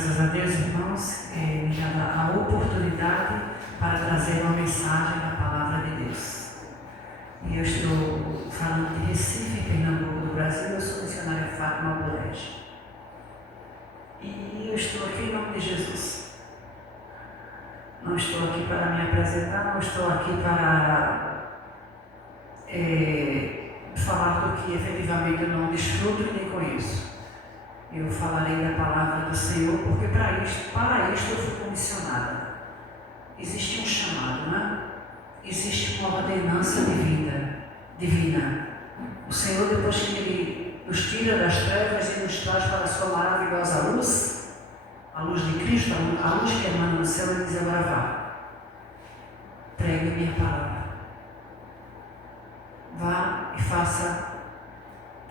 Graças a Deus, irmãos, me dá a oportunidade para trazer uma mensagem da Palavra de Deus. E eu estou falando de Recife, Pernambuco, do Brasil. Eu sou missionária Fátima Bolege. E eu estou aqui em nome de Jesus. Não estou aqui para me apresentar, não estou aqui para falar do que efetivamente eu não desfruto e nem conheço. Eu falarei da palavra do Senhor, porque para isto eu fui comissionada. Existe um chamado, né? Existe uma ordenança divina. O Senhor, depois que Ele nos tira das trevas e nos traz para a sua maravilhosa luz, a luz de Cristo, a luz que emana no céu, Ele diz: agora vá, pregue a minha palavra. Vá e faça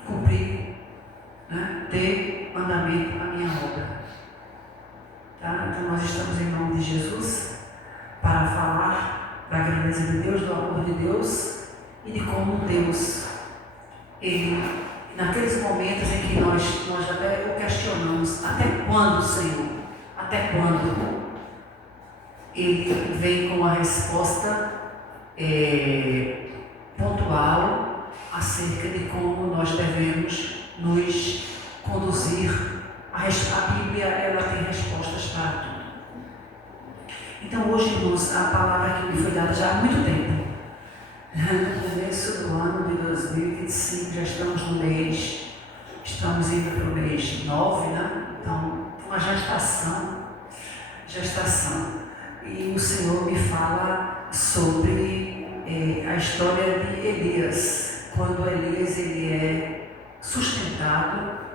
cumprir, né? Dê mandamento à minha obra. Tá? Então nós estamos em nome de Jesus para falar da grandeza de Deus, do amor de Deus e de como Deus, Ele, naqueles momentos em que nós até o questionamos: até quando, Senhor? Até quando? Ele vem com a resposta pontual acerca de como nós devemos nos conduzir. A Bíblia, ela tem respostas para tudo. Então hoje, irmãos, a palavra que me foi dada já há muito tempo. No começo do ano de 2025, já estamos no mês, estamos indo para o mês 9, né? Então, uma gestação. E o Senhor me fala sobre a história de Elias, quando Elias ele é sustentado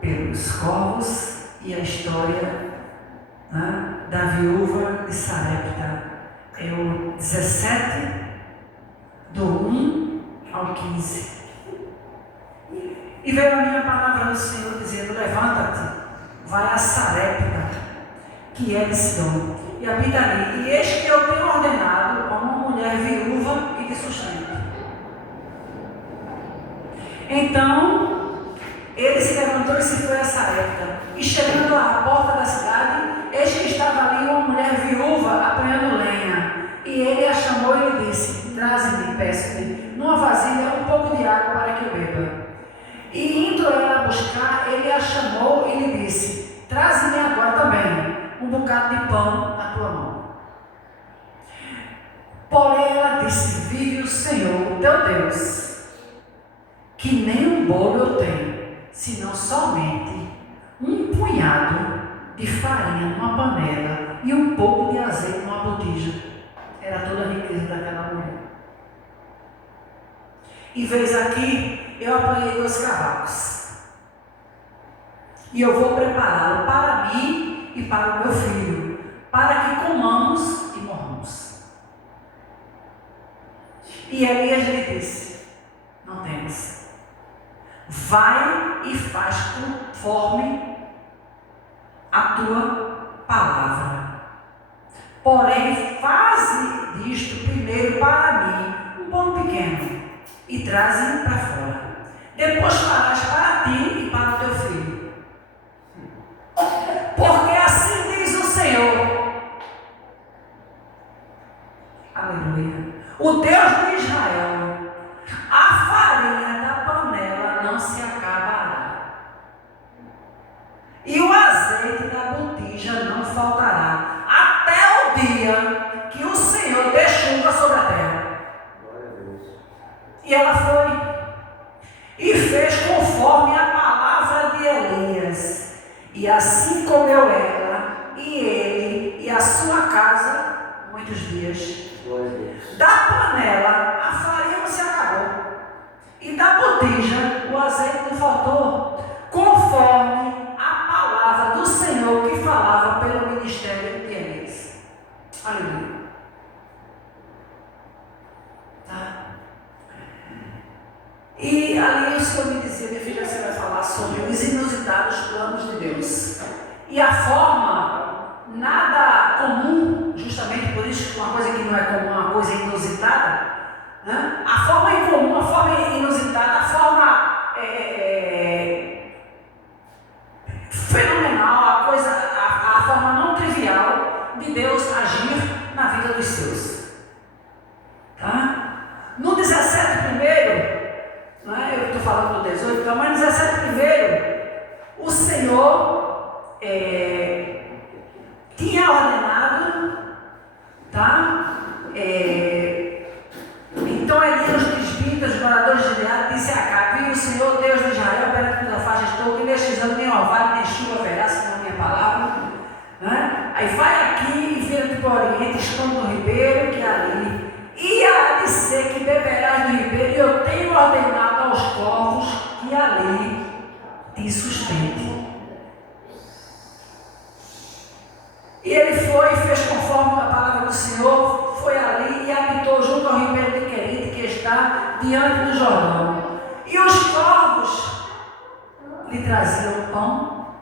pelos corvos, e a história, né, da viúva de Sarepta. É o 17, do 1 ao 15. E veio a minha palavra do Senhor dizendo: levanta-te, vai a Sarepta, que é de Sidom, e habita ali. E eis que eu tenho ordenado a uma mulher viúva e de sustento. Então ele se levantou e se foi a Sarepta. E chegando à porta da cidade, eis que estava ali uma mulher viúva apanhando lenha. E ele a chamou e lhe disse: traze-me, peço-lhe, numa vasilha um pouco de água para que eu beba. E indo ela buscar, ele a chamou e lhe disse: traze-me agora também um bocado de pão na tua mão. Porém ela disse: vive o Senhor, teu Deus, que nem um bolo eu tenho, senão somente um punhado de farinha numa panela e um pouco de azeite numa botija. Era toda a riqueza daquela mulher. E vez aqui, eu apanhei 2 cavacos. E eu vou prepará-lo para mim e para o meu filho, para que comamos e morramos. E Elias lhe disse: não temas. Vai e faz conforme a tua palavra. Porém, faze disto primeiro para mim um pão pequeno e traze-o para fora. Depois farás para ti e para o teu filho. Porque assim diz o Senhor, aleluia, o Deus de Israel: a farinha da panela não se acabará, e o azeite da botija não faltará, até o dia que o Senhor dê chuva sobre a terra. E ela foi e fez conforme a palavra de Elias, e assim comeu ela e ele e a sua casa muitos dias. Da panela a farinha não se acabou, e da botija o azeite não faltou, conforme a palavra do Senhor que falava pelo ministério de Elias. Aleluia. Tá? E ali o Senhor me dizia: minha filha, você vai falar sobre os inusitados planos de Deus. E a forma nada comum, justamente por isso que uma coisa que não é comum, uma coisa inusitada, né? A forma incomum, a forma inusitada, a forma falando do 18, então, mas 17 primeiro, o Senhor tinha ordenado, tá? Então Elias, os tisbitas, os moradores de Gileade, disse a Acabe: o Senhor Deus de Israel, perante que faz estou, que neste ano nem orvalho nem chuva haverá, segundo a minha palavra, né? Aí vai aqui e vira para o Oriente, esconde no ribeiro, que é ali. E há de ser que beberás do ribeiro, e eu tenho ordenado aos corvos que ali te sustente. E ele foi e fez conforme a palavra do Senhor, foi ali e habitou junto ao ribeiro de Querite, que está diante do Jordão. E os corvos lhe traziam pão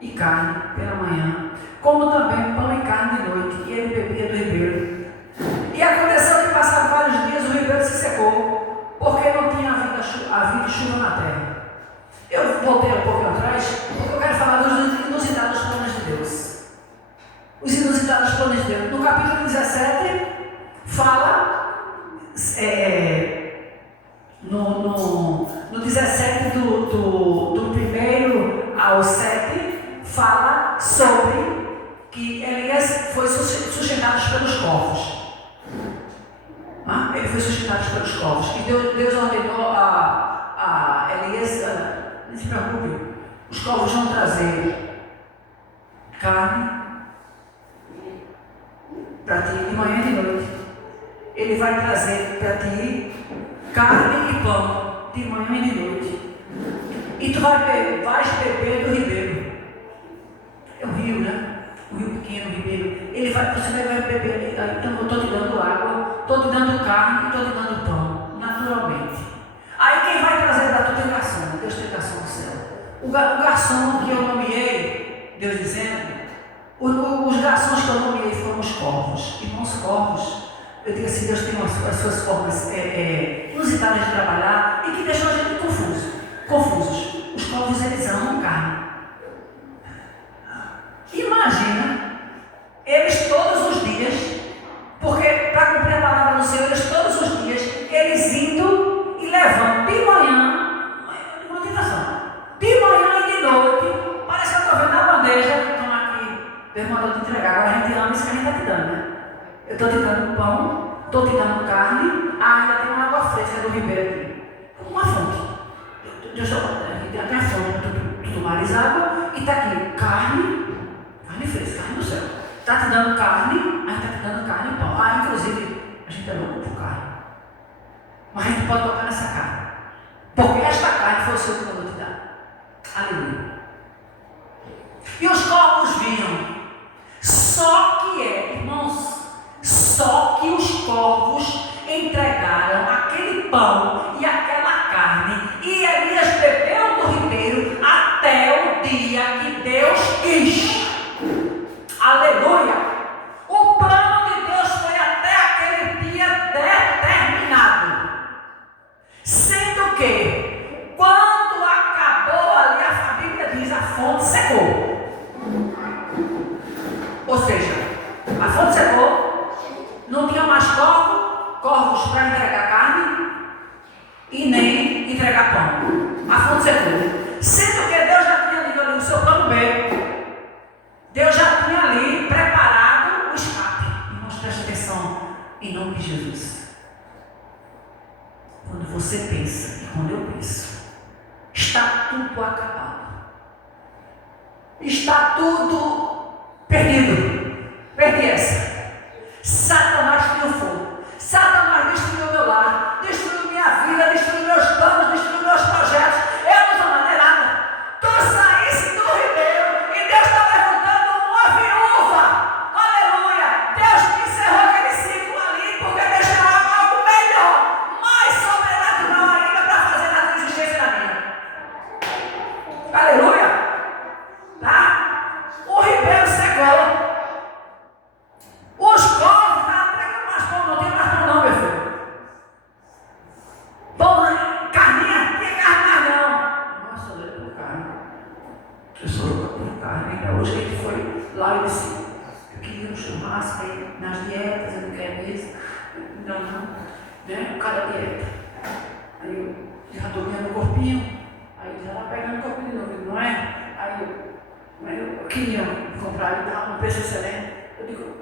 e carne pela manhã, como também pão e carne de noite, e ele bebia do ribeiro. E aconteceu que passados vários dias o ribeiro se secou, porque não tinha havido chuva na terra. Eu voltei um pouco atrás, porque eu quero falar dos inusitados planos de Deus. Os inusitados planos de Deus. No capítulo 17, fala, no 17 do 1 ao 7, fala sobre que Elias foi sustentado pelos corvos. Ele foi sustentado pelos corvos. E Deus ordenou a Elias: não se preocupe, os corvos vão trazer carne para ti de manhã e de noite. Ele vai trazer para ti carne e pão de manhã e de noite. E tu vais beber do ribeiro. É o rio, né? O rio pequeno, o ribeiro. Você vai beber. Então eu estou te dando água, estou te dando carne e estou te dando pão, naturalmente. Aí quem vai trazer para tu tem garçom. Deus tem garçom no céu. O garçom que eu nomeei, Deus dizendo, os garçons que eu nomeei foram os corvos. Irmãos, corvos, eu digo assim, Deus tem as suas formas inusitadas de trabalhar e que deixam a gente confusos. Os corvos, eles amam carne. Imagina, eles todos os dias, porque para cumprir a palavra do Senhor, eles todos os dias, eles indo e levando de manhã, uma tentação, de manhã e de noite. Parece que eu estou vendo a bandeja. Deus mandou te entregar, agora a gente ama isso que a gente está te dando, né? Eu estou te dando pão, estou te dando carne, ainda tem uma água fresca do ribeiro aqui. Uma fonte. Deus tem até a fonte, tu tomares água e está aqui carne fresca, carne do céu. Está te dando carne, a gente está te dando carne e pão. Inclusive, a gente é louco por carne. Mas a gente pode tocar nessa carne. Porque esta carne foi o Senhor que mandou te dar. Aleluia. E os corvos vinham. Só que irmãos, só que os corvos entregaram aquele pão e aquela carne, e Elias bebeu do ribeiro até o dia que Deus quis. Aleluia! O plano de Deus foi até aquele dia determinado. Sendo que, quando acabou ali, a Bíblia diz, a fonte secou. Ou seja, a fonte secou, não tinha mais corvos para entregar carne e nem entregar pão. A fonte secou. Sendo que Deus já tinha lido ali o seu plano B, Deus já tinha ali preparado o escape. Irmãos, preste atenção, em nome de Jesus. Quando você pensa, e quando eu penso, está tudo acabado, está tudo perdido. Perdi essa. Satanás triunfou. Satanás destruiu meu lar, destruiu minha vida, destruiu meus planos, destruiu meus projetos. Eu não sou nada, nada. Tu saísse do ribeiro e Deus está levantando uma viúva. Aleluia. Deus te encerrou aquele ciclo ali, porque Deus tem algo melhor, mais sobrenatural ainda para fazer na tua existência na minha. Aleluia. Tá? O ribeiro secou. Os corvos estavam entregando mais pão, não tem mais pão não, meu filho. Pão, carninha, tem carne mais não. Nossa, eu lembro por carne. Eu sou louca por carne. Ainda hoje a gente foi lá e disse, eu queria um churrasco aí nas dietas, eu não quero isso. Não, né? Cada dieta. Aí eu está tocando o corpinho. Aí ele estava pegando o corpinho de novo, não é? Aí eu queria comprar, ele estava no preço excelente. Eu digo,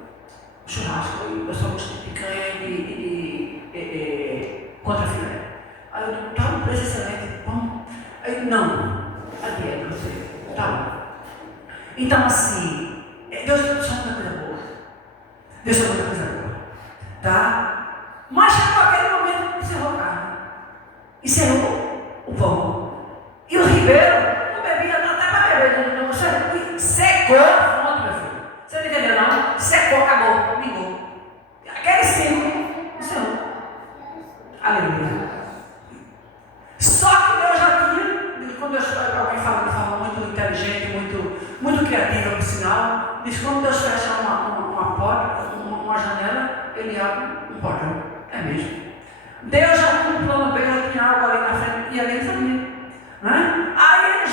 churrasco, eu só gosto de picanha e contra filé. Aí eu digo, tá no preço excelente, vamos. Aí, não, a dieta, não sei, tá bom. Então, assim, Deus só muita coisa boa. Deus só muita coisa boa. Tá? Mas chegou aquele momento que encerrou a carne. Encerrou o pão. E o ribeiro não bebia, não até para beber. Não, secou a fonte, meu filho. Você não entendeu, não? Secou, acabou, ligou. Aquele ciclo encerrou. Aleluia. Só que Deus já tinha, quando Deus alguém fala de forma muito inteligente, muito criativa, por sinal, diz que quando Deus fecha uma porta, uma janela, ele abre um portão. É mesmo. Deus já tinha um plano B, já tinha algo ali na frente, e ali ele sabia. Né? Aí ele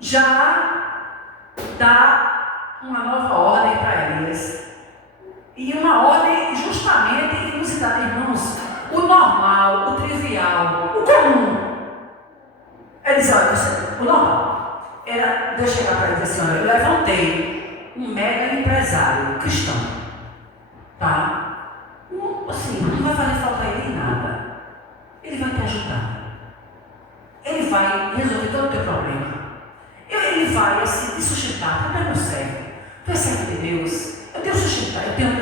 já dá uma nova ordem para Elias. E uma ordem justamente inusitada, irmãos. O normal, o trivial, o comum. Ele diz, olha, o normal era Deus chegar para ele e dizer assim, olha, eu levantei um mega empresário cristão. Tá? Assim, não vai fazer falta a ele em nada. Ele vai te ajudar. Ele vai resolver todo o teu problema. Ele vai assim, te sustentar. Tu é meu servo. Tu é servo de Deus. Eu tenho sustentado, eu tenho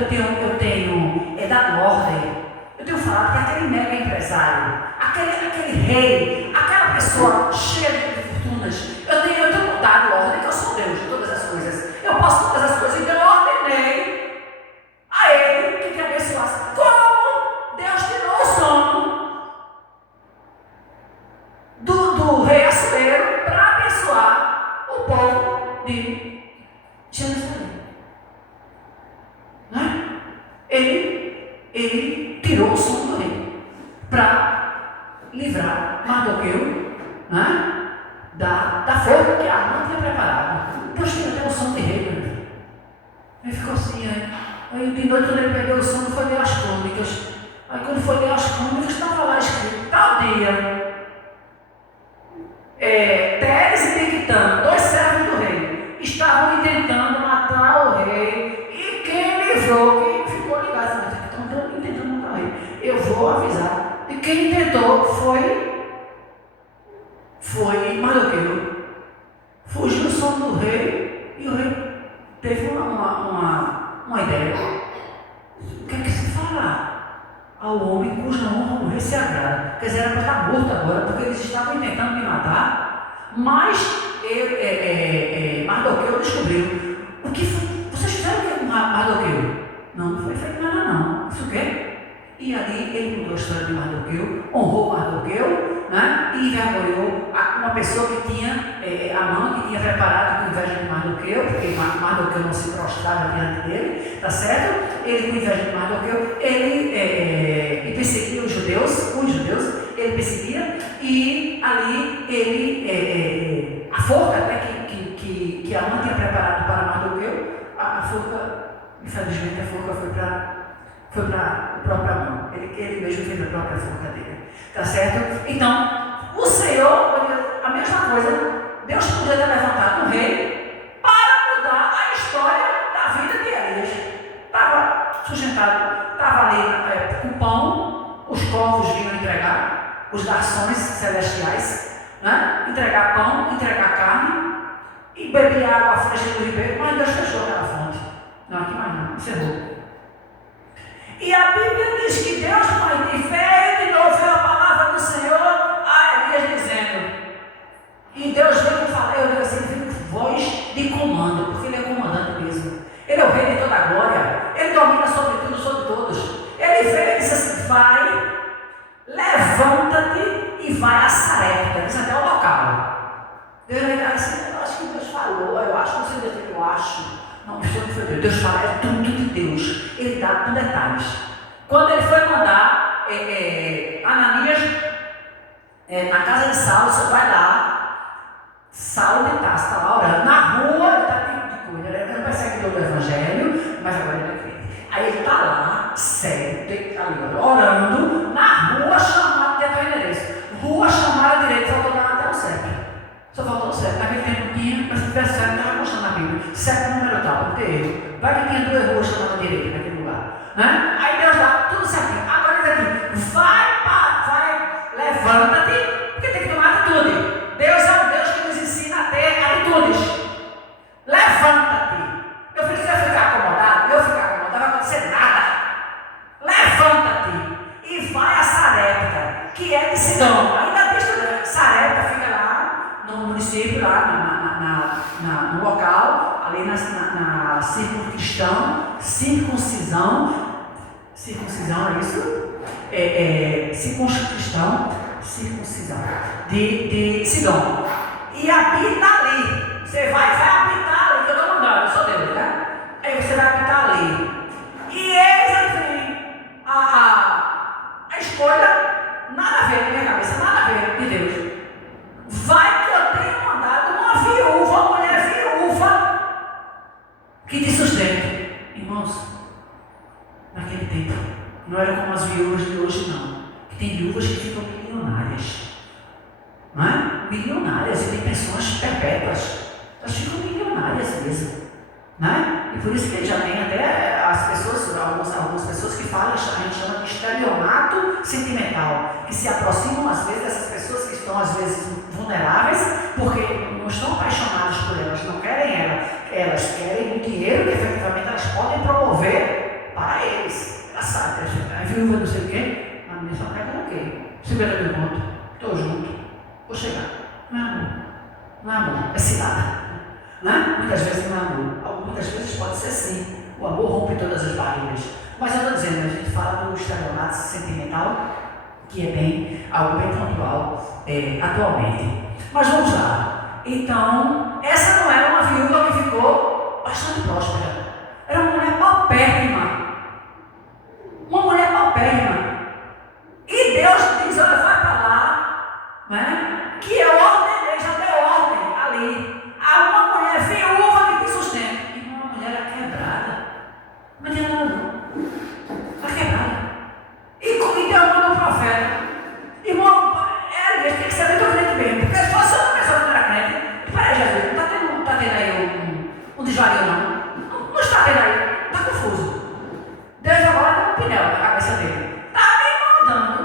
dado ordem. Eu tenho falado que aquele mega empresário, aquele rei, aquela pessoa cheia de fortunas, eu tenho dado ordem que eu sou Deus de todas as coisas. Eu posso todas as coisas, então eu ordenei a ele que te abençoasse. Como Deus tirou o sono do rei Assuero para abençoar o povo de Jerusalém. Né? Ele tirou o sono do rei para livrar Mardoqueu, né? da forca que a Amã tinha preparado. Deus tinha até o sono de rei, né? Ele ficou assim, aí de noite quando ele perdeu o sono, foi ler as crônicas. Aí quando foi ler as crônicas, estava lá escrito, tal dia, Teres e Bigtan, 2 servos do rei, estavam tentando matar o rei, e quem livrou, quem ficou ligado, estão tentando matar o rei, eu vou avisar. E quem tentou foi Mardoqueu. Fugiu do sono do rei, e o rei teve uma ideia. O que é que se fala ao homem cuja honra o rei se agrada? Quer dizer, era para estar morto agora, porque eles estavam tentando me matar, mas Mardoqueu descobriu. O que foi? Vocês fizeram o que com Mardoqueu? Não foi feito nada não. Isso o quê? E ali ele mudou a história de Mardoqueu, honrou Mardoqueu, né? E envergonhou uma pessoa que tinha, Amã, que tinha preparado com inveja de Mardoqueu, porque Mardoqueu não se prostrava diante dele, tá certo? Ele com inveja de Mardoqueu, ele perseguia os judeus, ele perseguia, e ali a forca, né, que Amã tinha preparado para Mardoqueu, a forca, infelizmente a forca foi para o próprio Amã. Ele mesmo fez a própria forca dele. Tá certo? Então, o Senhor, a mesma coisa, Deus podia ter levantado um rei para mudar a história da vida de Elias. Estava sustentado, estava ali com pão, os corvos vinham entregar, os garçons celestiais, né? Entregar pão, entregar carne, e beber água fresca do ribeiro, mas Deus fechou aquela fonte. Não, aqui mais não, encerrou. E a Bíblia diz que Deus, Pai, veio de novo a palavra do Senhor a Elias dizendo, e Deus veio e falou, eu digo assim, ele veio com voz de comando, porque ele é comandante mesmo. Ele é o rei de toda a glória, ele domina sobre tudo, sobre todos. Ele veio e disse assim, vai, levanta-te e vai a Sarepta, diz até o local. Deus vai dizer assim, eu acho que Deus falou, eu acho, não sei o que eu acho. Não, isso não foi Deus. Deus fala, é tudo de Deus. Ele dá com detalhes. Quando ele foi mandar Ananias na casa de Saulo, você vai lá. Saulo de Tarso está lá orando. Na rua, ele está de coisa. Ele não é perseguidor do Evangelho, mas agora ele é crente. Aí ele está lá, sério, ali, orando, na rua, chamando de que é de Sidom. Ainda tem Sarepta, fica lá no município, lá no local, ali na circuncisão, é isso? Circuncisão de Sidom. E habita ali. Você vai habitar ali, que eu estou mandando, eu sou Deus, né? Aí você vai habitar ali. E eles, assim, a escolha, nada a ver na minha cabeça, nada a ver de Deus. Vai que eu tenho mandado uma mulher viúva, que te sustente. Irmãos, naquele tempo, não era como as viúvas de hoje, não. Que tem viúvas que ficam milionárias. Não é? Milionárias, e tem pensões perpétuas. Elas ficam milionárias mesmo. Não é? E por isso que já tem até as pessoas, algumas pessoas que falam, a gente chama de estelionato sentimental, que se aproximam às vezes dessas pessoas que estão às vezes vulneráveis, porque não estão apaixonadas por elas, não querem elas querem o dinheiro que efetivamente elas podem promover para eles. Ela sabe, a viúva não sei o quê, a minha só quer o quê? 50 mil conto, estou junto, vou chegar. Não é amor, é cilada. Né? Muitas vezes não é amor, muitas vezes pode ser sim. O amor rompe todas as barreiras. Mas eu estou dizendo, a gente fala do estelionato sentimental, que é algo bem pontual atualmente. Mas vamos lá. Então, essa não era uma viúva que ficou bastante próspera. Era uma mulher paupérrima. Uma mulher paupérrima. E Deus diz, olha, vai para lá, né? Que eu ordenei, já deu ordem ali. Há uma mulher viúva que te sustenta. E uma mulher quebrada. Não tem nada não. Está quebrada. E Deus manda um profeta. Irmão, Elias tem que saber do crente mesmo. Porque se fosse uma pessoa que não era crente, peraí, Jesus, não está tendo aí um desvario não. Não está tendo aí. Está confuso. Deus agora tem um pneu na cabeça dele. Está me mandando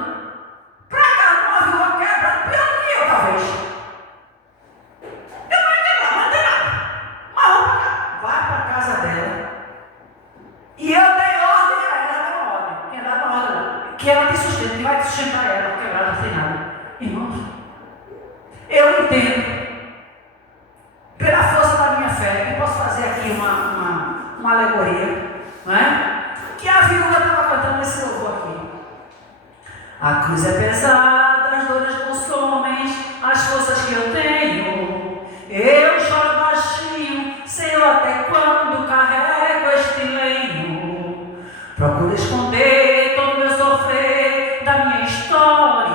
para cá uma viúva quebrada, pior do que eu, talvez. Vai para a casa dela. E eu dei ordem a ela, deu uma ordem. Quem dá uma ordem não. Que ela te sustenta, que vai te sustentar ela, porque ela não tem nada. Irmãos, eu entendo, pela força da minha fé, que posso fazer aqui uma alegoria, não é? Que a viúva estava cantando esse louvor aqui. A cruz é pesada, as dores consomem as forças que eu tenho. Eu choro baixinho, Senhor, até quando carrego este lenho? Procuro esconder todo o meu sofrer da minha história.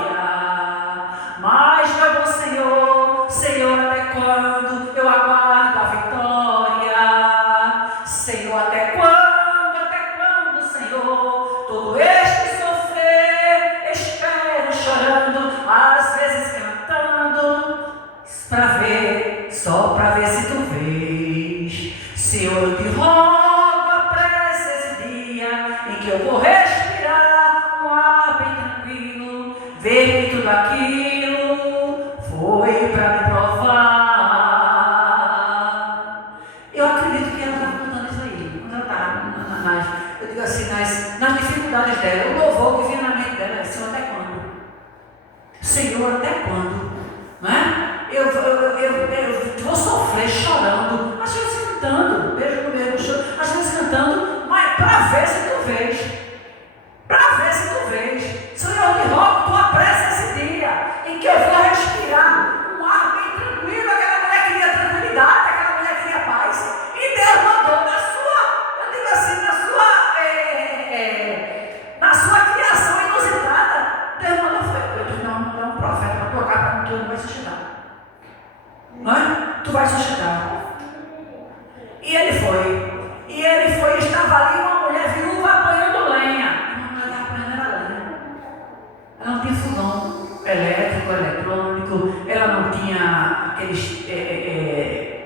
Mas, meu bom Senhor, Senhor, até quando eu aguardo a vitória? Senhor, até quando, Senhor, todo este sofrer, espero chorando, às vezes cantando, só para ver se tu vês. Senhor, eu te rogo, apresse esse dia em que eu vou respirar um ar bem tranquilo, ver que tudo aquilo foi para me provar. Eu acredito que ela estava cantando isso aí, quando ela estava eu digo assim, nas dificuldades dela, o louvor que vinha na mente dela, Senhor, até quando? Senhor, até quando? Não é? Eu vou sofrer chorando, às vezes cantando, beijo no mesmo choro, às vezes cantando, mas para ver se tu vês. Para ver se tu vês. Senhor, eu te rogo, tu apressa esse dia em que eu vou respirar um ar bem tranquilo. Aquela mulher queria tranquilidade, aquela mulher queria paz. E Deus mandou eu digo assim, na sua criação inusitada, Deus mandou eu disse, não é um profeta para tocar, para tu não vai sustentar. Não é? Tu vai sustentar. E ele foi, estava ali uma mulher viúva apanhando lenha. Não estava apanhando lenha. Ela não tinha fogão elétrico, eletrônico, ela não tinha aqueles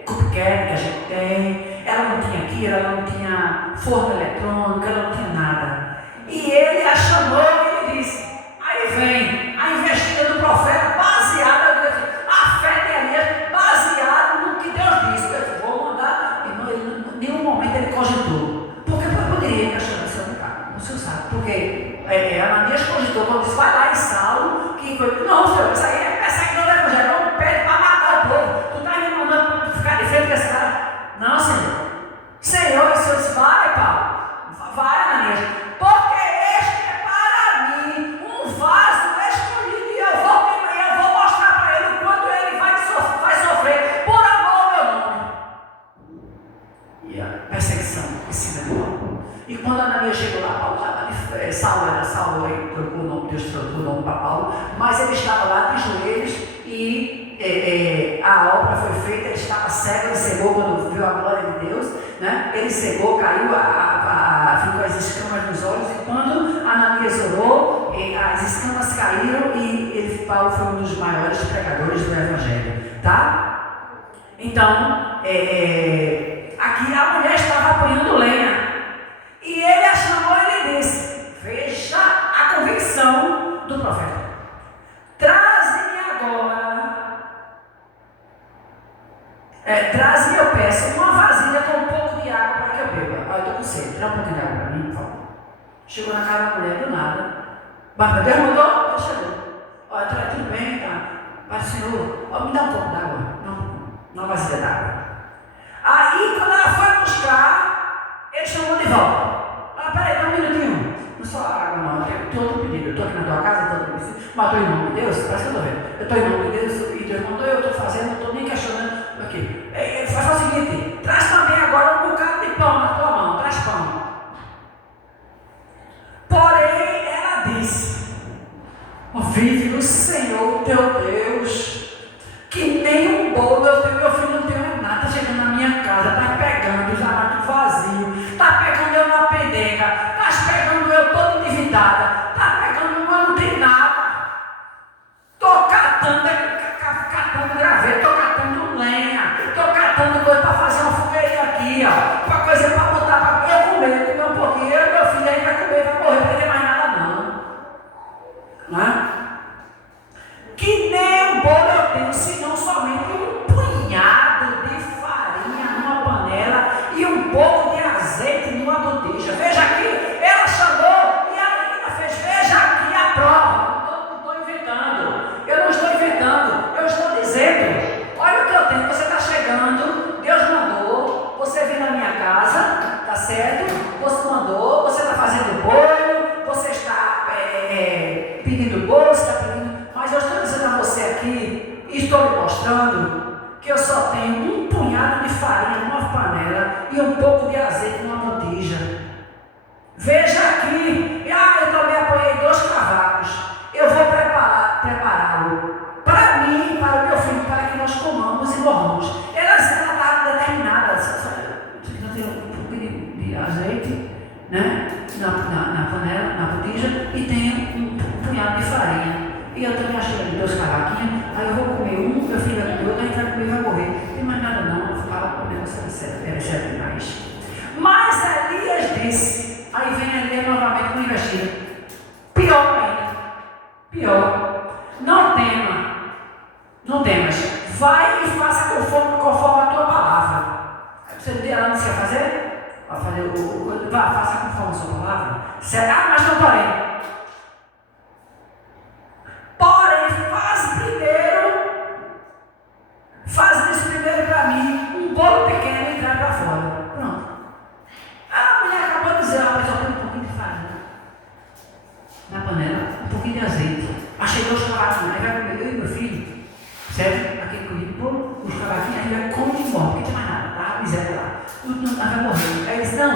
cupcake que a gente tem, ela não tinha aquilo, ela não tinha forno eletrônico, ela não tinha nada. E ele a chamou e ele disse, aí vem a investida do profeta baseada, a fé de Elias baseada no que Deus disse. Eu vou mandar, em nenhum momento ele cogitou. Porque poderia encaixar no seu lugar, no seu saco. Porque Ananias cogitou, quando disse, vai lá em Saulo, que coisa. Não, Senhor, isso aí é perseguidor do evangelho. Não pede para matar o povo. Tu está me mandando ficar de frente desse cara. Não, Senhor. Senhor, e o Senhor disse, vai, Paulo. Vai, Ananias. Porque este é para mim um vaso escolhido. E eu vou mostrar para ele o quanto ele vai sofrer por amor ao meu nome. E a perseguição em cima de Paulo. E quando Ananias chegou lá, Paulo estava de Saulo aí, trocou o nome, Deus trocou o nome para Paulo, mas ele estava lá de joelhos e a obra foi feita, ele estava cego, ele cegou quando viu a glória de Deus, né? Ele cegou, caiu, ficou as escamas nos olhos, e quando Ananias orou, as escamas caíram e Paulo foi um dos maiores pregadores do Evangelho, tá? Então, aqui a mulher estava apanhando lenha. E ele a chamou e lhe disse: veja a convicção do profeta. Traze-me agora, traze-me, eu peço, uma vasilha com um pouco de água para que eu beba. Olha, eu estou com sede, dá um pouquinho de água para mim, por favor. Chegou na casa da mulher do nada. Mas Deus mandou? Deus chegou. Olha, tudo bem, tá? Mas Senhor, me dá um pouco d'água. Não, uma vasilha d'água. Aí, quando ela foi buscar, ele chamou de volta. Peraí, dá um minutinho. Não só água, não. Eu tenho outro pedido. Eu estou aqui na tua casa, mas estou em nome de Deus. Parece que eu estou vendo. Eu estou em nome de Deus e Deus mandou, eu estou fazendo, não estou nem questionando aqui. Faz o seguinte: traz também agora um bocado de pão na tua mão. Traz pão. Porém, ela disse: vive o Senhor teu Deus, que nem um bolo eu tenho, meu filho não tem nada, chegando na minha casa, está pegando já muito vazio, está pegando eu na pendenga, está pegando eu toda endividada, está pegando eu não tenho nada, estou catando graveto, estou catando lenha, estou catando coisa para fazer uma fogueirinha aqui, ó, para coisa para botar para eu comer um pouquinho, eu e meu filho aí vai comer, vai morrer, não tem mais nada não é? Que nem um bolo eu tenho, senão somente um punhado de farinha numa panela e um pouco de azeite numa botija. Veja aqui, ela chamou e a menina fez, veja aqui a prova. Não estou inventando, eu não estou inventando, eu estou dizendo, olha o que eu tenho, você está chegando, Deus mandou, você vem na minha casa, tá certo? Você mandou, você está fazendo bolo, você está pedindo bolo, você está pedindo. Mas eu estou dizendo a você aqui, e estou lhe mostrando, que eu só tenho um punhado de farinha numa panela e um pouco de azeite numa botija. Veja aqui, eu também apanhei 2 cavacos. Eu vou prepará-lo para mim, para o meu filho, para que nós comamos e morramos. Ela estava determinada, tem um pouco de azeite, né, na panela, na botija, e tem um punhado de farinha. E eu também achei 2 cavaquinhos, aí eu vou comer um, meu filho vai comer outro, a gente vai comer e vai morrer. Não tem mais nada não, eu falo com o negócio era certo demais. Mas Elias disse, aí vem Elias novamente com investida. Pior ainda, pior, não temas, vai e faça conforme a tua palavra. Você não tem ela não quer fazer? Vai fazer faça conforme a sua palavra. Será? Mas não porém. Faz isso primeiro para mim, um bolo pequeno e traz para fora. Pronto. A mulher acabou de dizer, mas eu tenho um pouquinho de farinha na panela, um pouquinho de azeite. Achei 2 cavaquinhos, aí vai comer eu e meu filho, certo? Aquele comido, os cavaquinhos, aí vai comer e morre, porque não tem mais nada, tá? A miséria lá. Não vai morrer. Aí ele disse, não,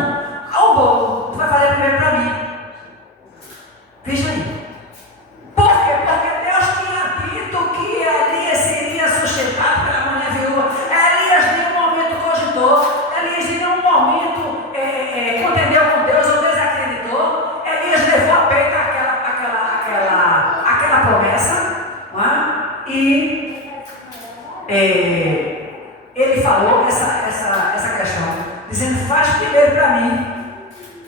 o bolo, tu vai fazer primeiro para mim. Veja aí. Por quê? Porque Deus tinha dito que Elias seria sustentado pela mulher viúva. Elias em nenhum momento cogitou, Elias em nenhum momento contendeu com Deus ou desacreditou. Elias levou a peito aquela promessa, não é? E ele falou essa questão, dizendo, faz primeiro para mim.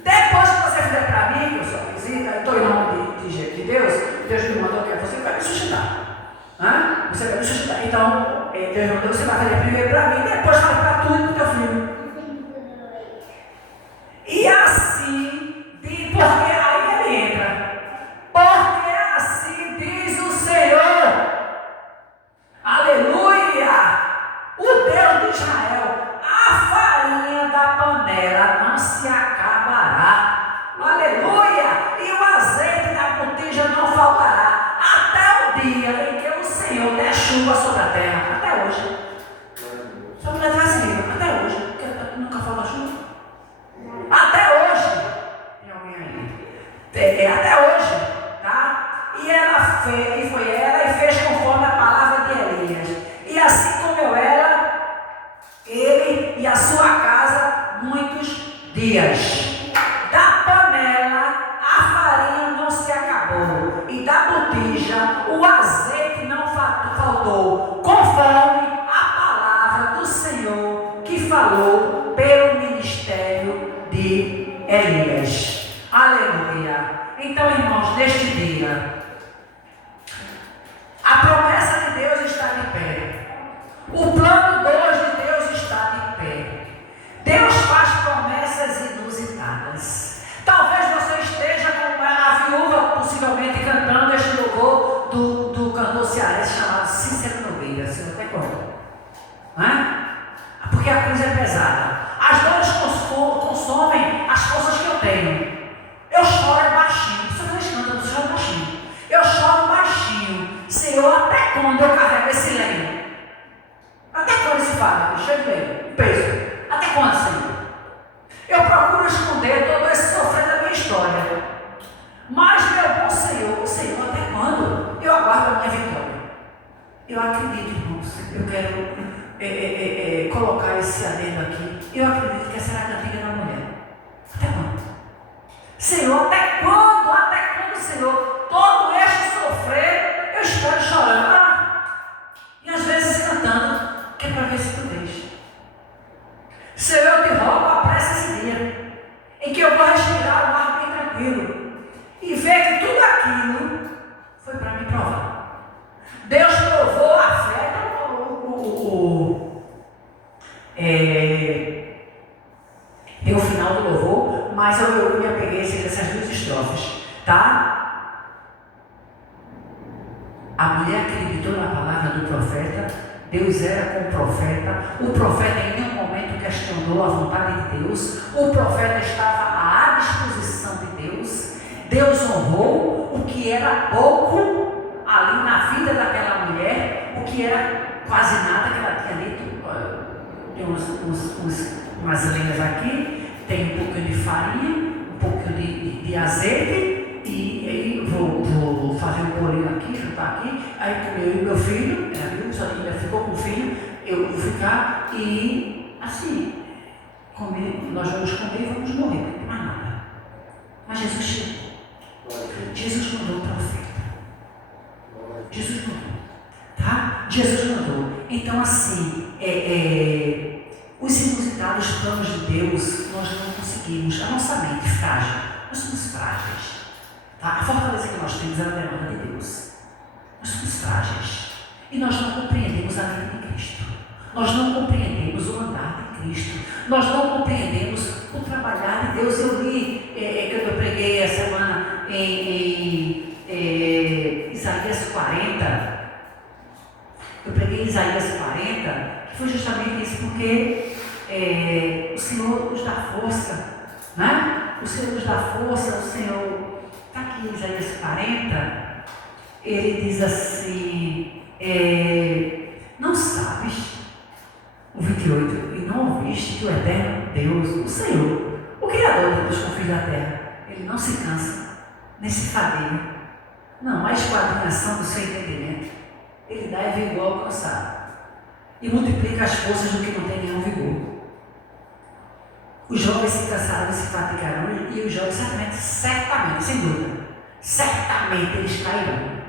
Depois que você fizer para mim, que eu sou visita, eu estou em nome de Deus me mandou que você vai me sustentar. Você vai me sustentar. Então, Deus mandou, você vai fazer primeiro para mim, depois vai para tu e para o teu filho. E assim, porque aí ele entra. Porque assim diz o Senhor. dia em que o Senhor der chuva sobre a terra, até hoje. Só mulher brasileira, até hoje, porque nunca fala chuva. Até hoje, tem alguém aí? Até hoje, tá? E ela fez, e foi ela e fez conforme a palavra de Elias. E assim comeu ele e a sua casa muitos dias. Da panela a farinha não se acabou, e da botija o azeite não faltou, conforme a palavra do Senhor que falou pelo ministério de Elias. Aleluia. Então, irmãos, neste dia, a promessa de Deus está de pé. O plano 2 de Deus está de pé. Deus faz promessas inusitadas. Talvez você esteja como a viúva, possivelmente cantando este louvor do cantor cearense chamado Cícero Nogueira. Senhor, até quando? Porque a cruz é pesada. As dores consomem as forças que eu tenho. Eu choro baixinho. Você não escanta, você chora baixinho. Eu choro baixinho. Senhor, até quando eu carrego esse lenho? Até quando esse fardo? Cheio de lenho, peso. Até quando, Senhor? Eu procuro esconder todo esse sofrer da minha história. Mas, meu bom Senhor, até quando? Eu aguardo a minha vitória. Eu acredito, irmãos. Eu quero colocar esse adendo aqui. Eu acredito que essa era a cantiga da mulher. Até quando? Senhor, até quando? Até quando, Senhor? Todo este sofrer, eu espero chorando. E às vezes cantando, que é para ver se tu deixa. Senhor, eu te rogo, apressa esse dia, em que eu vou respirar um ar bem tranquilo, e ver que tudo aquilo foi para me provar. Deus provou a fé, tem o final do louvor, mas eu me apeguei nessas duas estrofes, tá? A mulher acreditou na palavra do profeta. Deus era com o profeta em nenhum momento questionou a vontade de Deus, o profeta estava à disposição de Deus. Deus honrou o que era pouco ali na vida daquela mulher, o que era quase nada que ela tinha dito. Tem umas lenhas aqui, tem um pouquinho de farinha, um pouquinho de azeite, e vou fazer um bolinho aqui, juntar aqui. Aí comeu eu e meu filho, ela ficou com o filho, eu vou ficar, e assim, nós vamos comer e vamos morrer, não tem mais nada. Mas Jesus chegou. Jesus mandou o profeta. Jesus mandou. Tá? Jesus mandou. Então, assim, os inusitados planos de Deus, nós não conseguimos. A nossa mente frágil, nós somos frágeis. Tá? A fortaleza que nós temos é a demanda de Deus. Nós somos frágeis. E nós não compreendemos a vida de Cristo. Nós não compreendemos o andar de Cristo. Nós não compreendemos o trabalhar de Deus. Eu li, eu preguei a semana em Isaías 40. Eu preguei em Isaías 40, que foi justamente isso, porque o Senhor nos dá força, né? O Senhor nos dá força, o Senhor, está aqui em Isaías 40, ele diz assim, não sabes, o 28, e não ouviste que o eterno Deus, o Senhor, o Criador dos confins da terra, ele não se cansa, nem se fadiga, não há esquadrinhação do seu entendimento. Ele dá vigor ao cansado e multiplica as forças do que não tem nenhum vigor. Os jovens se cansarão e se fatigarão, e os jovens certamente, sem dúvida, certamente eles cairão.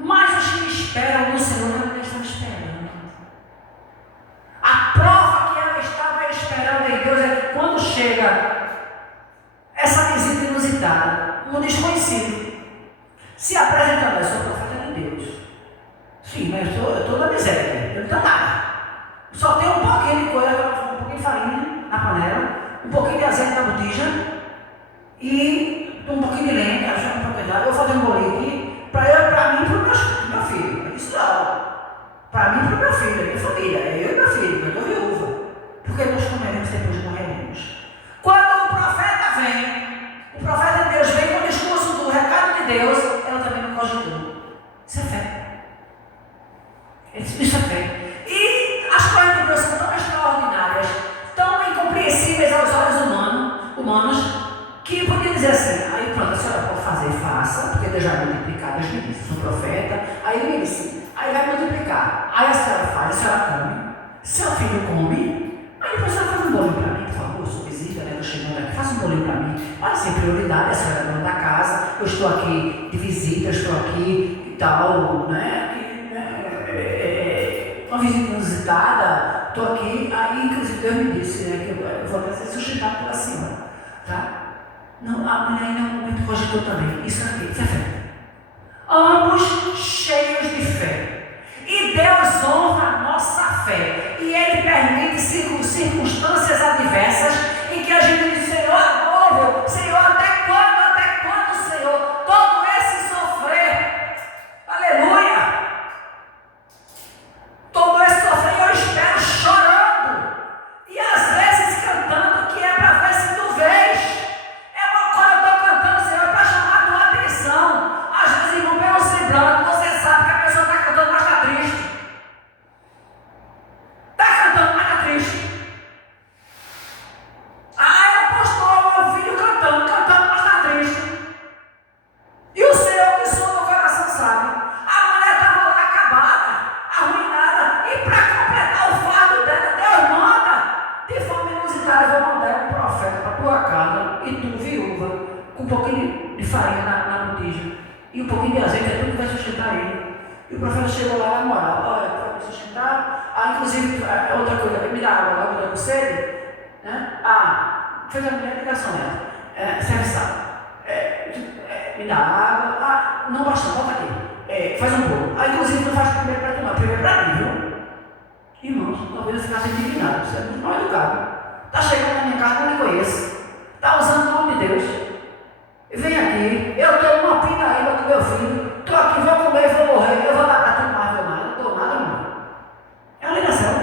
Mas os que esperam no Senhor não estão esperando. A prova que ela estava esperando em Deus é que quando chega essa visita inusitada, um desconhecido se apresentando, eu sou profeta de Deus. Sim, mas eu estou na miséria, eu não tenho nada. Só tenho um pouquinho de coisa, um pouquinho de farinha na panela, um pouquinho de azeite na botija e um pouquinho de lenha, que eu vou fazer um bolinho aqui, para mim e para o meu filho. Eu disse, Ele disse, isso é fé. E as coisas de Deus são tão extraordinárias, tão incompreensíveis aos olhos humanos, que podia dizer assim, aí pronto, a senhora pode fazer, faça, porque Deus vai multiplicar, Deus me disse, sou profeta, aí ele me disse, aí vai multiplicar, aí a senhora faz, a senhora come, seu filho come, aí depois a senhora faz um bolinho para mim, por favor, eu sou visita, né, estou chegando aqui, faça um bolinho para mim, para ser prioridade, a senhora é dona da casa, eu estou aqui de visita, eu estou aqui e tal, né, uma visita inusitada, estou aqui, aí inclusive Deus me disse, né, que eu vou até ser sustentado pela senhora, tá? Não, a mulher ainda um momento cogitou também. Isso aqui, isso é fé. Ambos cheios de fé. E Deus honra a nossa fé. E Ele permite circunstâncias adversas em que a gente diz, Senhor, agora, Senhor, até quando, Senhor, todo esse sofrer. Aleluia. Todo esse sofrer eu espero chorando. E às vezes cantando que é para ver se tu vês. Às vezes, irmão, pelo semblante, você sabe que a pessoa está cantando, mas está triste. Está cantando, mas está triste. Eu postou meu filho cantando, mas está triste. E o Senhor que sonda o coração sabe. A mulher estava lá acabada, arruinada. E para completar o fardo dela, Deus manda. De forma inusitada, eu vou mandar um profeta para a tua casa. E tu, viúva, com um pouquinho de farinha na botija. E um pouquinho de azeite, é tudo que vai sustentar ele. E o profeta chegou lá na moral, olha, vai me sustentar. Inclusive, outra coisa, me dá água logo, eu estou com sede. Né? Fez a primeira ligação dela. Serve sal. Me dá água. Não basta, volta aqui. Faz um bolo. Inclusive, não faz primeiro para tomar, primeiro para mim, viu? Irmãos, talvez eu ficasse indignado, você é muito mal educado. Está chegando na minha casa, não me conheço. Está usando o nome de Deus. Vem aqui, eu estou numa pindaíba com meu filho, estou aqui, vou comer, vou morrer, eu vou dar para tu mais, eu nada, não dou nada, não. É uma ligação.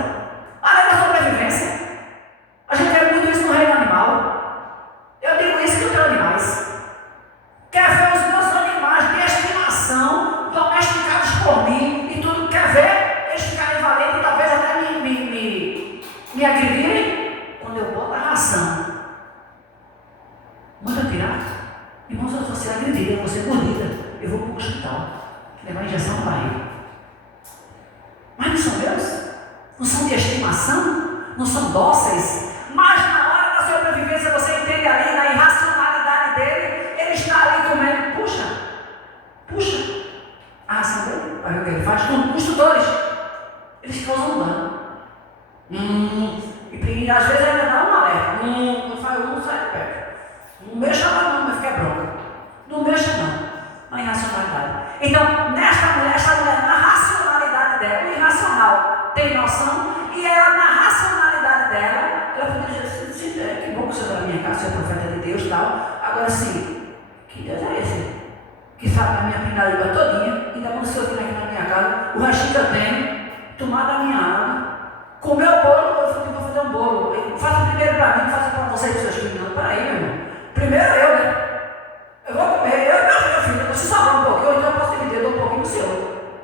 A lei da sobrevivência. A gente vê muito isso no reino animal. Eu digo isso que eu tenho animais. Quer ver os meus animais de estimação, domesticados por mim e tudo, quer ver eles ficarem valentes e talvez até me agredirem? Quando eu boto a ração. Muita pirata. Irmãos, eu vou ser agredida, eu vou ser mordida, eu vou para o hospital, levar injeção para ele. Mas não são meus? Não são de estimação? Não são dóceis? Mas na hora da sobrevivência você entende ali, na irracionalidade dele, ele está ali comendo. Puxa, a ração dele, vai ver o que ele faz com os tutores. Eles causam dano. E às vezes ainda dá um alerta. Não faz um, sai de perto. Não mexa lá não, mas fica bronca. Não mexa não. A irracionalidade. Então, esta mulher, na racionalidade dela, o irracional tem noção, e ela, na racionalidade dela, ela poderia dizer assim, que bom que você está na minha casa, você é profeta de Deus e tal. Agora sim, que Deus é esse? Que sabe a minha pindaíba todinha, ainda quando você vir aqui na minha casa, o restinho que eu tenho, tomar da minha água, comer o bolo, eu vou fazer um bolo. Faça primeiro para mim, faça para você e para os seus filhos. Não, peraí, meu irmão. Primeiro eu, né? Eu vou comer, eu e meu filho, se sobrar um pouquinho, então eu posso dividir, eu dou um pouquinho do seu.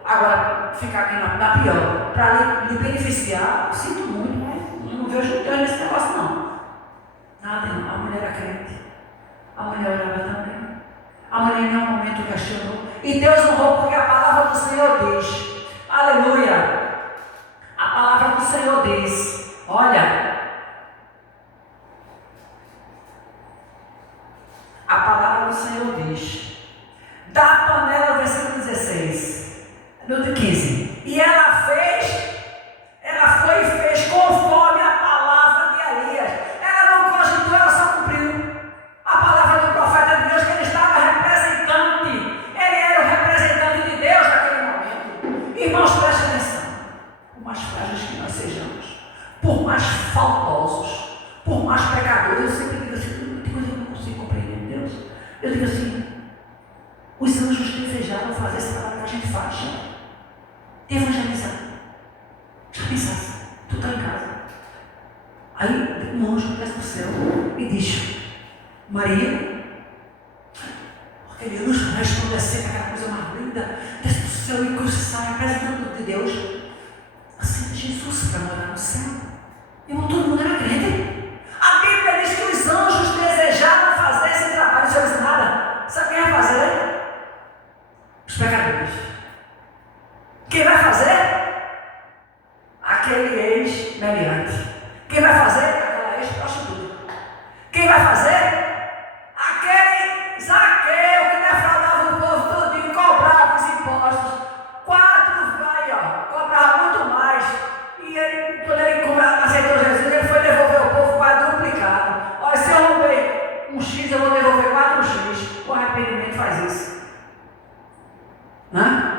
Agora, ficar aqui na pior, para lhe beneficiar, sinto muito, mas não vejo Deus nesse negócio não. Nada, não. A mulher era crente. A mulher orava também. A mulher em nenhum momento questionou. E Deus honrou porque a palavra do Senhor diz. Aleluia! A palavra do Senhor diz, olha, a palavra do Senhor diz, da panela, versículo 16, no de 15, e ela foi e fez conforme a palavra de Elias. Ela não cogitou, ela só cumpriu a palavra do profeta de Deus, que ele estava representante, ele era o representante de Deus naquele momento. Irmãos, prestem atenção, por mais frágeis que nós sejamos, por mais faltosos, por mais pecadores, eu sempre digo assim, tem coisa que eu não consigo compreender Deus. Eu digo assim, os anjos desejaram fazer esse trabalho que a gente faz, de evangelizar. Já pensasse, tu está em casa. Aí um anjo desce do céu e diz, Maria, aquele anjo resplandecendo aquela coisa mais linda, desce do céu e cruz sai, representante de Deus. Quem vai fazer? Aquele ex-meliante. Quem vai fazer? Aquela ex-prostituta. Quem vai fazer? Aquele Zaqueu que defraudava o povo todinho, cobrava os impostos. 4 aí, ó, cobrava muito mais. E ele, quando ele aceitou Jesus, ele foi devolver o povo quadruplicado. Olha, se eu roubei um X, eu vou devolver 4X. O arrependimento faz isso. Né?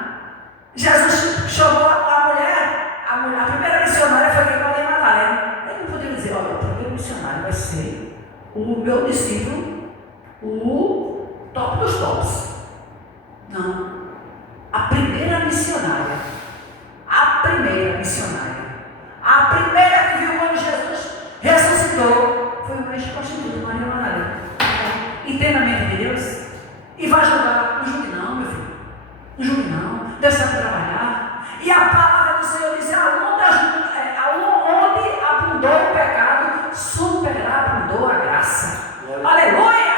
Jesus chamou a mulher, a primeira missionária foi quem Maria Madalena. Ele não podia dizer, olha, o primeiro missionário vai ser o meu discípulo, o top dos tops. Não. A primeira missionária, a primeira que viu quando Jesus ressuscitou, foi uma ex-prostituta, Maria Madalena. Entenda a mente de Deus? E vai julgar. Não julgue não, meu filho. Não julgue não. Deus sabe trabalhar. E a palavra do Senhor diz, onde abundou o pecado, superabundou a graça. Aleluia!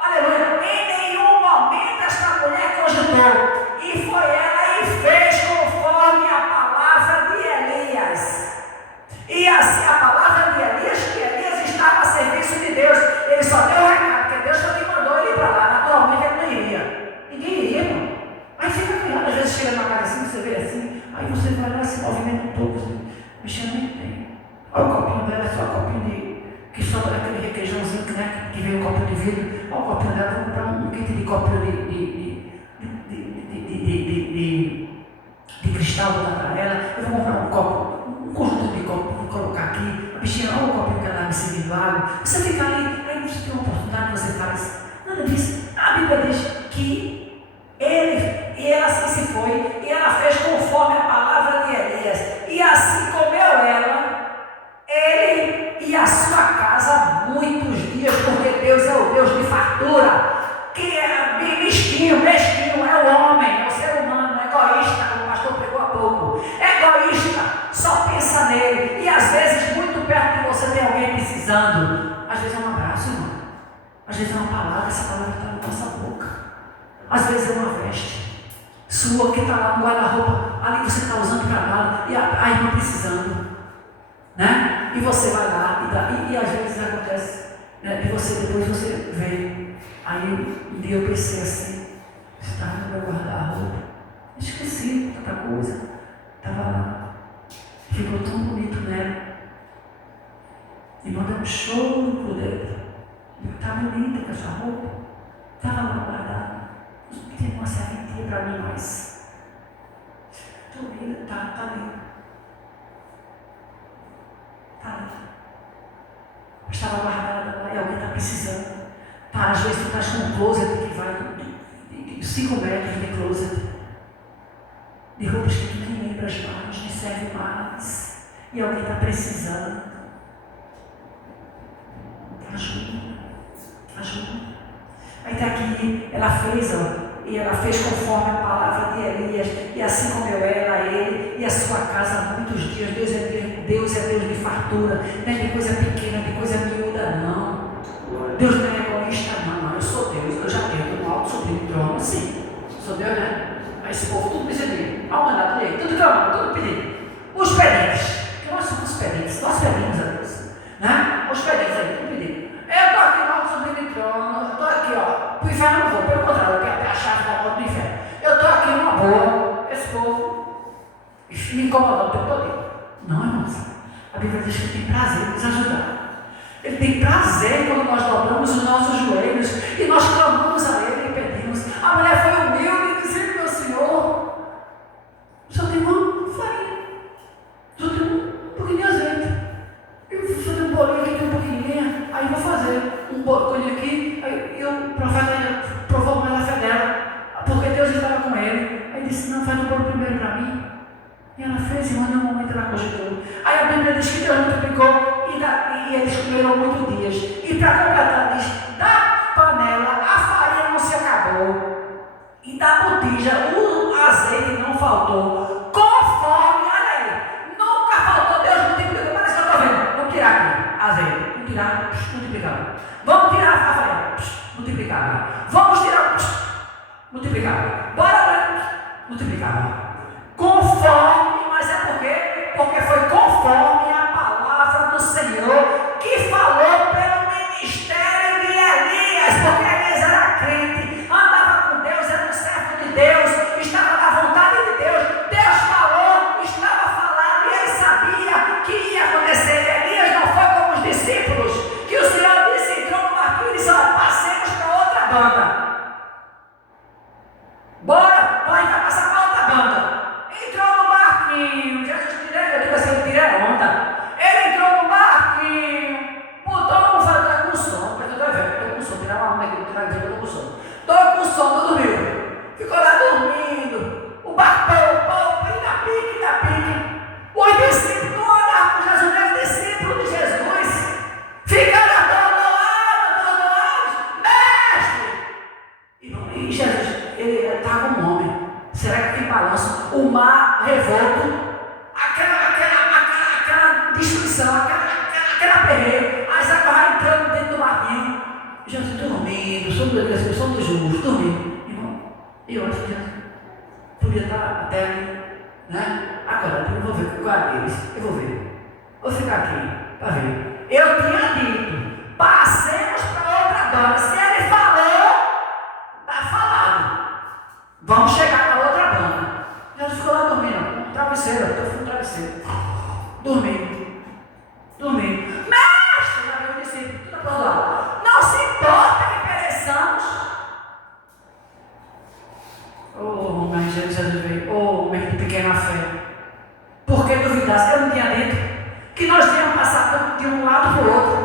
Aleluia! Em nenhum momento esta mulher cogitou. E foi ela e fez conforme a palavra de Elias. E assim a palavra de Elias, que Elias estava a serviço de Deus. Ele só deu o recado, porque Deus só lhe mandou ele ir para lá. Naturalmente ele não iria. Ninguém iria, irmão. Aí fica cuidado, às vezes chega numa casa assim, você vê assim, aí você vai lá, se movimenta um pouco, assim, mexendo nem tem. Olha o copinho dela, só o copinho que sobra aquele requeijãozinho, né, que veio um copo de vidro. Olha o copinho dela, vou comprar um kit de copinho de cristal, vou dar para ela. Eu vou comprar um copo, um conjunto de copos, vou colocar aqui. A bichinha, olha o copinho que ela está me servindo água. Você fica ali, aí você tem uma oportunidade que você faz. Nada disso. A Bíblia diz que e ela assim se foi, e ela fez conforme a palavra de Elias, e assim comeu ele e a sua casa muitos dias, porque Deus é o Deus de fartura, que é mesquinho, é o homem, é o ser humano, egoísta, como o pastor pregou há pouco, egoísta, só pensa nele, e às vezes muito perto de você tem alguém precisando, às vezes é um abraço, irmão, às vezes é uma palavra, essa palavra está na nossa boca. Às vezes é uma veste sua que está lá no guarda-roupa, ali você está usando para nada, e a irmã precisando, né? E você vai lá e dá, e às vezes acontece, né? E você depois você vê. Aí um dia eu pensei assim, estava no meu guarda-roupa, esqueci tanta coisa, estava lá, ficou tão bonito, né? E mandou um choro por dentro, está bonita com essa roupa, estava lá guardada. Tem uma serventia para mim, mas estou linda, tá linda. Está ali. Estava guardada lá e alguém está precisando. Tá, às vezes tu estás com um closet que vai de 5 metros de closet, de roupas que tu nem lembras mais, nem serve mais, e alguém está precisando. Ajuda. Aí está aqui, ela fez, e ela fez conforme a palavra de Elias, e assim comeu ela, ele e a sua casa há muitos dias. Deus é Deus de fartura, não é de coisa pequena, de coisa miúda, não. Deus não é egoísta, não. Eu sou Deus, eu já tenho um alto sublime trono, sim. Sou Deus, né? Aí esse povo tudo precisa de mim. Ao mandar tudo aí, tudo que eu mando, tudo pedido. Os pedintes, que nós somos pedintes, nós pedimos a Deus, né? Os pedintes aí, tudo pedido. Eu estou aqui no alto sublime trono, eu estou aqui, ó. Para o inferno não vou, pelo contrário, eu quero ter a chave da porta do inferno. Eu estou aqui numa boa, esse povo me incomodando o tempo todo. Não, irmãos. A Bíblia diz que tem prazer em nos ajudar. Ele tem prazer quando nós dobramos os nossos joelhos e nós clamamos a Ele e pedimos. A mulher foi humilde e disse: meu Senhor, só tem uma farinha, só tem um pouquinho de azeite. Eu vou fazer um bolinho aqui, tem um pouquinho de linha, aí vou fazer um bolinho aqui. Aí o profeta provou mais a fé dela, porque Deus estava com ele. Aí disse: não, faz o bolo primeiro para mim. E ela fez, e no momento ela cogitou. Aí a Bíblia diz que Deus multiplicou e eles comeram muitos dias. E para completar, diz: da panela a farinha não se acabou, e da botija o azeite não faltou. Conforme, olha aí, nunca faltou. Deus multiplicou. Parece que eu estou vendo. Vamos tirar aqui azeite, vamos tirar, multiplicava. Vamos tirar a farinha, multiplicava. Vamos tirar, multiplicava. Bora, multiplicava. Porque foi conforme a palavra do Senhor que falou pelo ministério de Elias, porque Elias era crente, andava com Deus, era um servo de Deus, estava na vontade de Deus. Deus falou, estava falando e ele sabia que ia acontecer. Elias não foi como os discípulos, que o Senhor disse, entrou no barquinho e disse, passemos para outra banda. Bora, vai passar para outra banda. Entrou no barquinho, Jesus tira onda. Ele entrou no barquinho, botou um falando com sono, porque eu estou com sono, tirar uma onda aqui, eu estou com sono. Estou com sono, dormiu. Ficou lá dormindo. O barco, pique. Os discípulos não andavam com Jesus, os discípulos de Jesus. Ficaram atordoados, mestre. E Jesus, ele estava um homem. Será que tem balanço? O mar revolto, aquela destruição, aquela perreira, as águas entrando dentro do barquinho. Jesus dormindo, som do justo, dormindo. Irmão, eu acho que Jesus podia estar até ali, né? Agora, eu vou ver qual é deles, eu vou ver. Vou ficar aqui para ver. Eu tinha dito, passemos para outra banda. Se ele falou, está falado. Vamos chegar na outra banda. Jesus ficou lá dormindo, travesseiro, eu fui um travesseiro. Dormindo. Mestre, já veio o discípulo, tudo atordoado. Não se importa que pereçamos. Mas Jesus veio, homem de pequena fé. Por que duvidasse? Eu não tinha dito que nós íamos passar de um lado para o outro,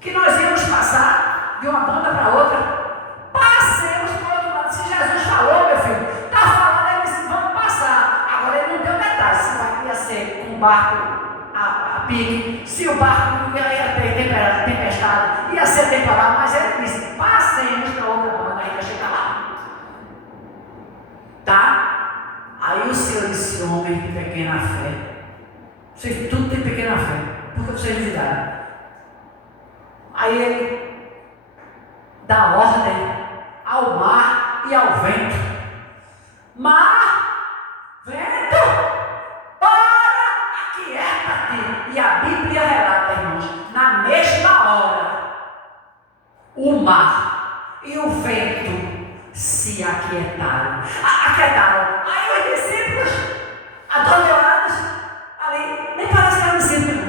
que nós íamos passar de uma banda para outra. Passemos para o outro lado. Se Jesus falou, meu filho, está falando, ele disse, vamos passar. Agora ele não deu detalhe se ia ser com um barco a pique, se o barco ia ter tempestade, ia ser temporada, mas ele disse, passemos para outra banda, aí vai chegar lá. Tá? Aí o Senhor disse, homem de pequena fé. Vocês tudo tem pequena fé. Por que vocês duvidaram? Aí ele dá ordem ao mar e ao vento. Mar, vento, para, aquieta-te. E a Bíblia relata, irmãos, na mesma hora, o mar e o vento se aquietaram. Aí os discípulos, atordoados, ali, nem parece que era discípulo.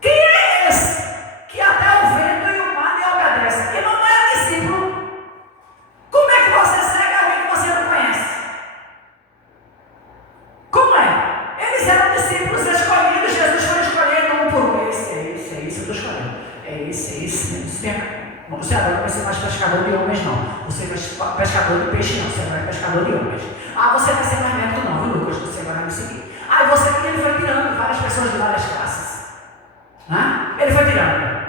Quem é esse que até o vento e o mar lhe obedecem? Ele não era discípulo. Como é que você segue alguém que você não conhece? Como é? Eles eram discípulos escolhidos, Jesus foi escolhendo um por um. Esse, eu estou escolhendo. É esse. Você agora não vai ser mais pescador de homens, não. Você vai ser pescador de peixe, não. Você vai ser pescador de homens. Você vai ser mais médico, não, viu, Lucas? Você vai me seguir. Ele foi tirando várias pessoas de várias classes. Ele foi tirando.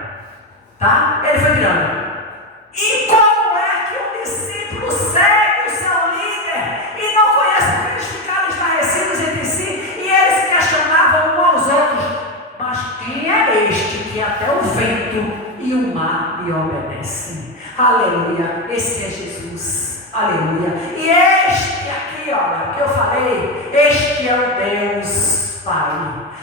Tá? Ele foi tirando. E como é que um discípulo segue o seu líder e não conhece, porque eles ficaram estarrecidos entre si e eles se questionavam uns aos outros? Mas quem é este que até o vento e o mar lhe obedecem? Aleluia, esse é Jesus, aleluia. E este aqui, olha, que eu falei, este é o Deus Pai,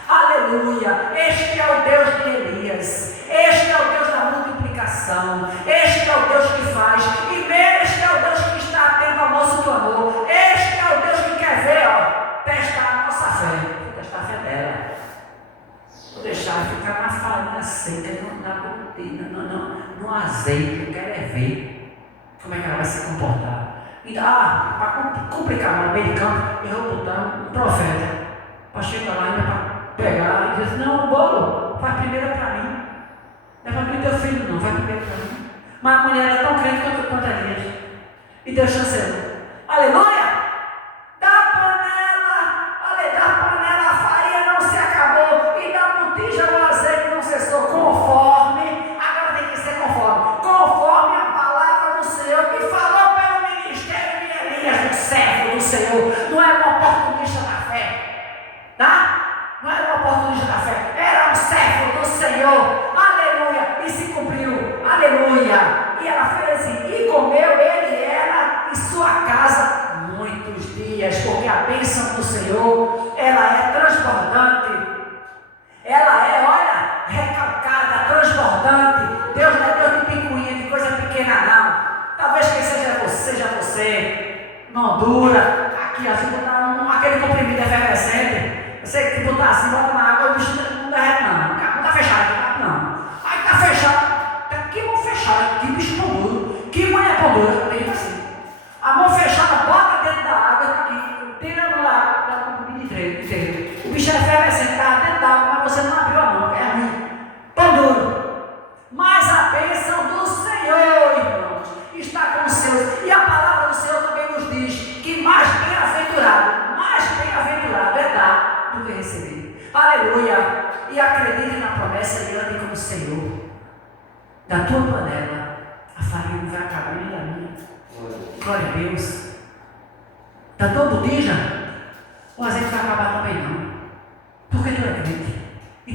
aleluia. Este é o Deus de Elias, este é o Deus da multiplicação, este é o Deus que faz, e este é o Deus que está atento ao nosso clamor, este é o Deus que quer ver, testar a nossa fé, testar a fé dela. Vou deixar ficar na farinha seca, na gordura, no azeite. Eu quero é ver como é que ela vai se comportar. Então, para complicar no meio de campo, eu vou botar um profeta para chegar lá ainda para pegar e dizer, não, o bolo vai primeiro para mim. Não é para mim teu filho, não, vai primeiro para mim. Mas a mulher era tão crente quanto a Elias. E Deus chancelou. Aleluia! Senhor, não era um oportunista da fé, tá? Não era um oportunista da fé, era um servo do Senhor, aleluia, e se cumpriu, aleluia. E ela fez assim, e comeu ele, ela e sua casa muitos dias, porque a bênção do Senhor, ela é transformadora. não dura. Aqui a gente dá aquele comprimido efervescente. Você que botar assim, bota na água, o bicho não derrete não. Não está fechado, não. Aí está fechado. Que mão fechada, que bicho pão duro, que manha pão dura, tem assim. A mão fechada, bota dentro da água, aqui, tirando lá, dá um comprimido inteiro. O bicho é efervescente, está dentro da água, mas você não abriu a mão, é ruim. Pão duro. Mas a bênção do Senhor, irmãos, está com os seus. E a palavra do Senhor também nos diz que mais bem-aventurado é dar do que receber. Aleluia! E acredite na promessa e ande como o Senhor. Da tua panela, a farinha não vai acabar nem da minha. Glória a Deus. Da tua botija, o azeite vai acabar também não. Porque tu é crente. E a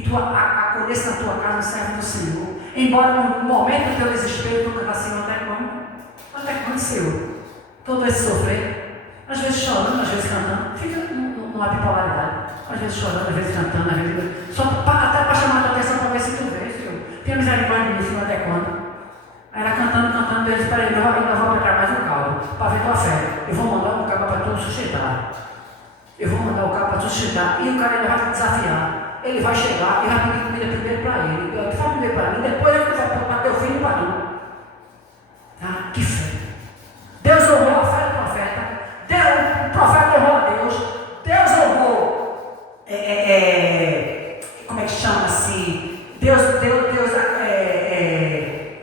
colheita na tua casa serve do Senhor. Embora no momento do teu desespero, tu canta assim, até quando, Senhor? Todo esse sofrer, às vezes chorando, às vezes cantando, fica numa bipolaridade. Às vezes chorando, às vezes cantando, às vezes. Só até para chamar a tua atenção para ver se tu vê, Senhor. Tenha misericórdia de mim, Senhor, até quando? Aí ela cantando, ele disse, peraí, eu vou aplicar mais um caldo, para ver tua fé. Eu vou mandar um cabo para tu sustentar. Eu vou mandar o cabo para tu sustentar. E o cara ainda vai te desafiar. Ele vai chegar e vai pedir comida primeiro para ele. Tu vai pedir para mim, depois ele vai para teu filho e para tu. Ah, que fé. Deus honrou a fé do profeta. O profeta honrou a Deus. Deus honrou. Como é que chama assim? Deus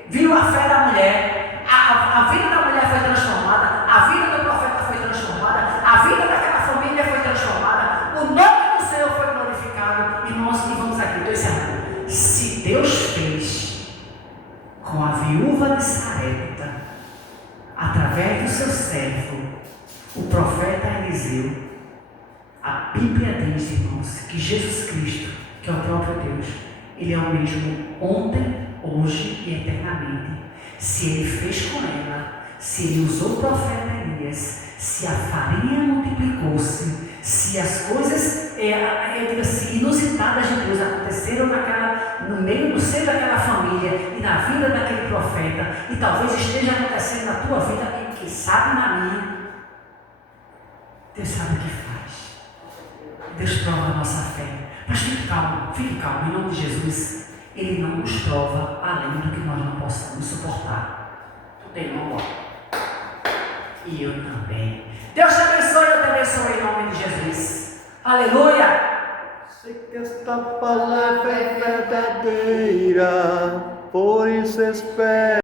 viu a fé da mulher. A vida da mulher foi transformada. A vida do profeta foi transformada. A vida daquela família foi transformada. O nome do Senhor foi glorificado. Irmãos, e vamos aqui, estou encerrando. Se Deus fez com a viúva de Sarepta, através do seu servo, o profeta Eliseu, a Bíblia diz, irmãos, que Jesus Cristo, que é o próprio Deus, Ele é o mesmo ontem, hoje e eternamente. Se Ele fez com ela, se Ele usou o profeta Elias, se a farinha multiplicou-se, se as coisas, eu digo assim, inusitadas de Deus aconteceram no meio do seio daquela família e na vida daquele profeta, e talvez esteja acontecendo na tua vida, e quem sabe na minha, Deus sabe o que faz. Deus prova a nossa fé. Mas fique calmo, em nome de Jesus. Ele não nos prova além do que nós não possamos suportar. Tu tem irmão? E eu também. Deus te abençoe, eu te abençoe em nome de Jesus. Aleluia! Sei que esta palavra é verdadeira, por isso espero.